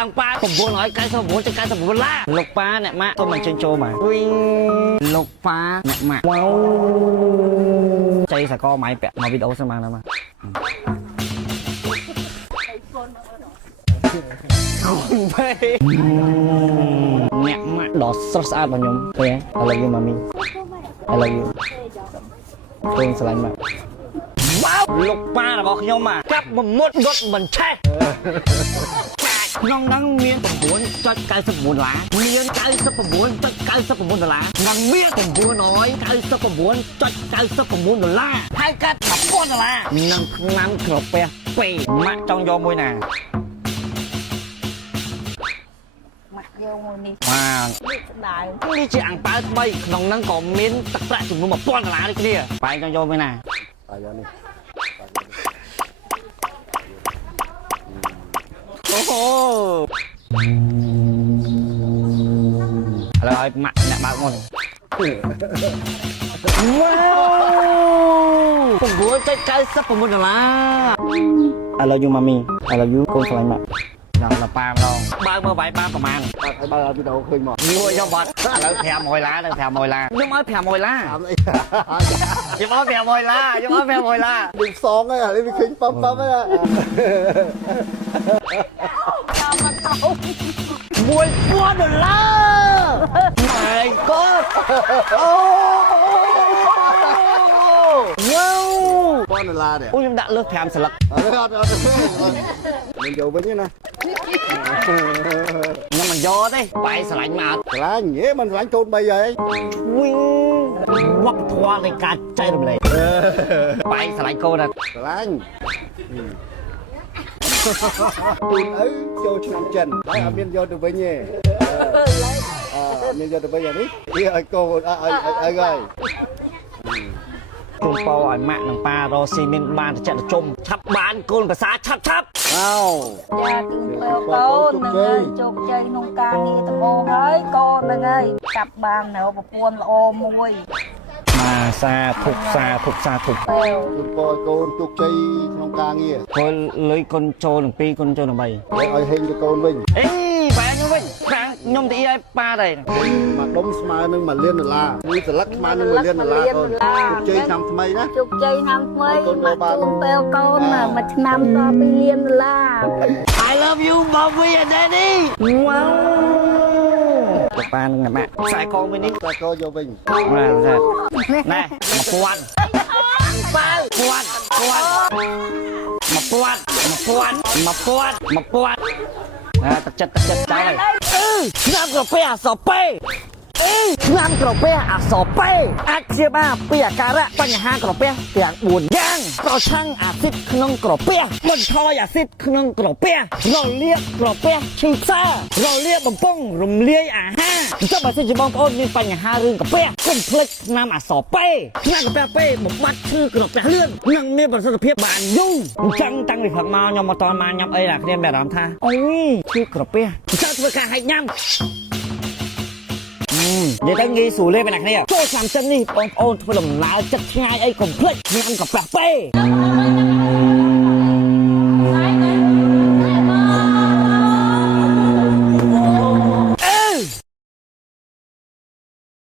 អង្គប៉ា999จะ99ឡាលោកប៉ាអ្នកម៉ាក់ទៅមិនចេញចូលមកវិញលោកប៉ាអ្នកម៉ាក់វ៉ាវចៃសកលម៉ៃពាក់មកវីដេអូសិនមកណាមកអ្នកម៉ាក់ដ៏ស្រស់ស្អាតរបស់ខ្ញុំឃើញ I love you mommy I love you កូនស្រឡាញ់ម៉ាក់វ៉ាវលោកប៉ារបស់ខ្ញុំមកកាប់មួយមុតដុតមិនឆេះក្នុងហ្នឹងមាន9.99ឡាមាន99.99ដុល្លារនិងមាន999.99ដុល្លារហើយកាត់1000ដុល្លារនិងឆ្នាំក្រពះ2ម៉ាក់ចង់យកមួយណាយកមួយនេះបាទនេះជាអាំងប៉ាវថ្មីក្នុងហ្នឹងក៏មានទឹកប្រាក់ចំនួន1000ដុល្លារដូចគ្នាបែរចង់យកមួយណាបាយយកនេះអូហូឥឡូវឲ្យម៉ាក់អ្នកបើកមុនវ៉ាវ9.99ដុល្លារ I love you mommy I love you កូនស្រឡាញ់ម៉ាក់ដល់ដល់ប៉ាម្ដងបើកមើលបាយប៉ាប្រហែលបើកវីដេអូឃើញមកយូរយកបាត់ឥឡូវ500ឡាទៅ500ឡាខ្ញុំឲ្យ500ឡាខ្ញុំឲ្យ500ឡាដូចសងហើយនេះវាឃើញប៉ំហើយចាំមកទៅ1000ដុល្លារ My God អូវ៉ាវ1000ដុល្លារនេះអូខ្ញុំដាក់លើស5ស្លឹកអត់មិនយកវិញណាខ្ញុំមិនយកទេបាយស្រឡាញ់មកអត់ស្រឡាញ់ហេមិនស្រឡាញ់កូន3ហើយវិញវប្បធម៌នៃការចែករំលែកបាយស្រឡាញ់កូនអត់ស្រឡាញ់ជូនឪចូលឆ្នាំចិនហើយអត់មានយកទៅវិញទេមានយកទៅវិញអានេះវាឲ្យកូនឲ្យហើជយូនពោឲ្យម៉ាក់និងប៉ារស់ស៊ីមានបានទៅចាក់ទៅជុំឆាប់បានកូនភាសាឆាប់អោយ៉ាជូនពើកូននឹងហើយជោគជ័យក្នុងការងារទាំងអស់ហើយកូននឹងហើយចាប់បាននៅប្រពន្ធល្អមួយសាធុជូនពរកូនជោគជ័យក្នុងការងារកូនលុយកូនចូលនឹង2កូនចូលនឹង3ឲ្យហេងទៅកូនវិញអេបែរខ្ញុំវិញខ្ញុំទៅឲ្យប៉ាដែរមកដុំស្មើនឹង1លានដុល្លារមួយស្លឹកស្មើនឹង1លានដុល្លារកូនជោគជ័យឆ្នាំថ្មីណាជោគជ័យឆ្នាំថ្មីកូនបានជូនពើកូនមួយឆ្នាំដល់2លានដុល្លារ I love you mommy and daddy វ៉ាវលោកប៉ានឹងម៉ាក់ខ្សែកវិញនេះខ្សែកយកវិញបាទណែ1000ប៉ា1000ទឹកចិត្តចោលហើយឆ្នាំក្រពះអសពេឆ្នាំក្រពះអសពេអាចព្យាបាលពីអាការៈបញ្ហាក្រពះទាំង4យ៉ាងប្រឆាំងអាស៊ីតក្នុងក្រពះបន្ថយអាស៊ីតក្នុងក្រពះរលាកក្រពះឈឺផ្សារលាកបំពង់រំលាយអាហារចុះបើសិនជាបងប្អូនមានបញ្ហារឿងក្រពះកុំភ្លេចឆ្នាំអសពេឆ្នាំក្រពះបំបត្តិឈឺក្រពះលឿននិងមានប្រសិទ្ធភាពបានយូរអញ្ចឹងតាំងពីព្រឹកមកខ្ញុំមកតមកញ៉ាំអីណាគ្នាមានអារម្មណ៍ថាអូយឈឺក្រពះចង់ធ្វើការហែកញ៉ាំនិយាយទៅងាយស្រួលទេបងប្អូនចូលឆ្នាំចិននេះបងប្អូនធ្វើដំណើរចិត្តឆ្ងាយអីកុំភ្លេចញ៉ាំកាហ្វេ